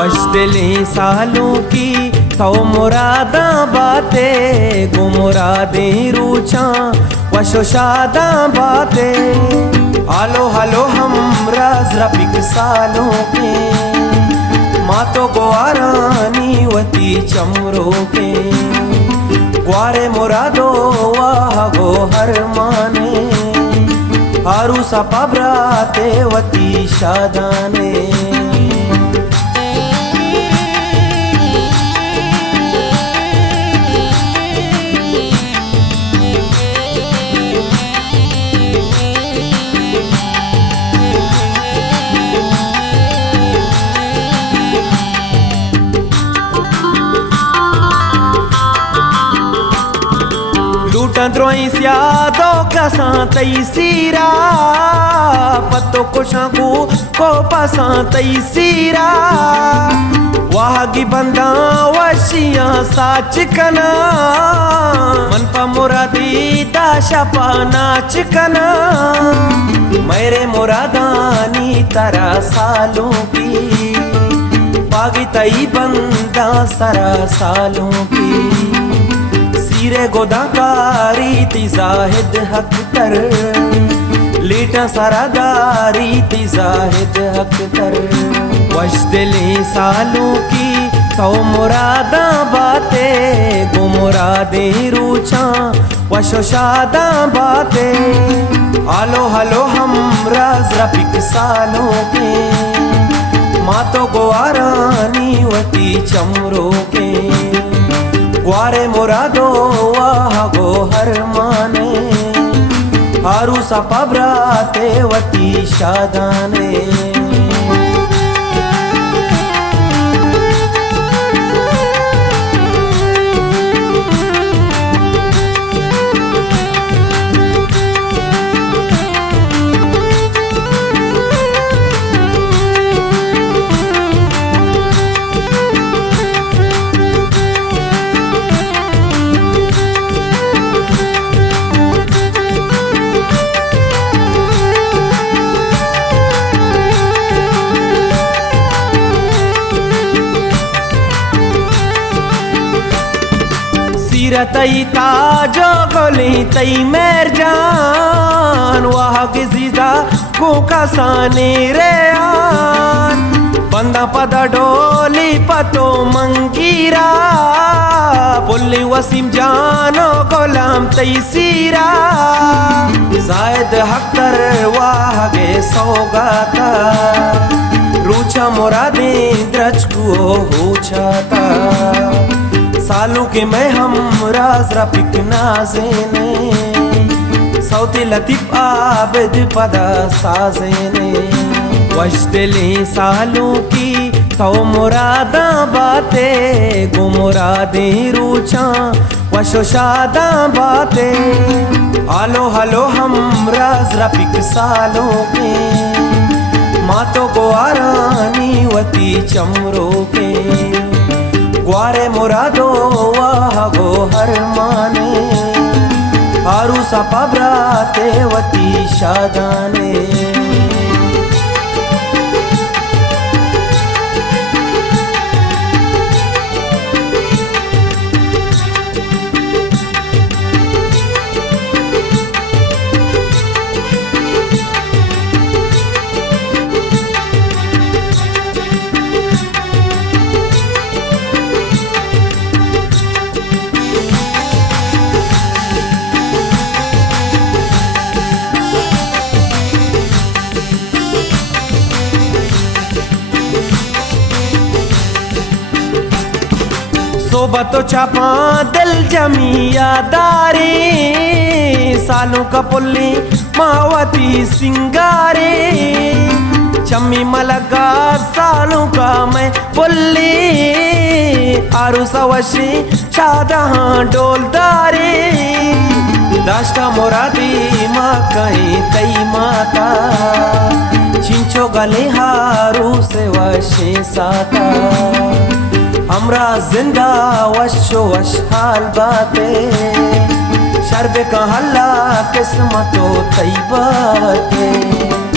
वश्दिले सालों की तो मुरादा बातें गो मुरादें रूचा वशो शादा बातें हालो हालो हम राज रपिक सालों के मातो को आरानी वती चमरो के ग्वारे मुरादो वाह गो हर माने हारू सपा ब्राते वती शादाने लूटंद्रोई स्यादो कसा तई सीरा पत्तो कुशाकू को पसा तई सीरा वाहगी बंदा वशिया साच कना मन पा मुरादी दाशा पा नाच कना मेरे मुरादानी तरा सालों की पागी तई बंदा सरा सालों की सीरे गोदाकारी ती जाहिद हकतर लेटा सरादारी ती जाहिद हकतर वश्दिले सालों की तो मुरादा बातें गो मुरादें रूचा वशो शादा बातें हालो हालो हम राज रपिक सालों के मातो को आरानी वती चमरो के ग्वारे मुरादो वाह गो हर माने हारू सपा ब्राते वती शादाने तई ताजो गोली तई मेर जान वाह गिजीजा को कसाने रे आन बंदा पदा डोली पतो मंगीरा पुल्ली वसीम जानो गोलाम तई सीरा जायद हक्तर वाह गे सौगाता रूचा मुरादें द्रज को हो छाता सालों के मैं हम राज रपिक नाज़ेने सौती लतीफ आबिद पदा साज़ेने वश्दिले सालों की तो मुरादा बातें गो मुरादें रूचा वशो शादा बातें हालो हालो हम राज रपिक सालों के मातो को आरानी वती चमरो के ग्वारे मुरादो वाह गो हर माने हारू सपा ब्राते वती शादाने सोबतो चापा दिल जमियादारी सालों का पुल्ली मावती सिंगारे चम्मी मलगा सालों का मैं पुल्ली आरू सवशी शादहाँ डोलदारे दाश्ता मुरादी माँ कहीं तई माता छिंचो गले हारू से वशे साता हमरा जिंदा वशो वश हाल बातें शर्बे का हल्ला किस्मतो तई बातें।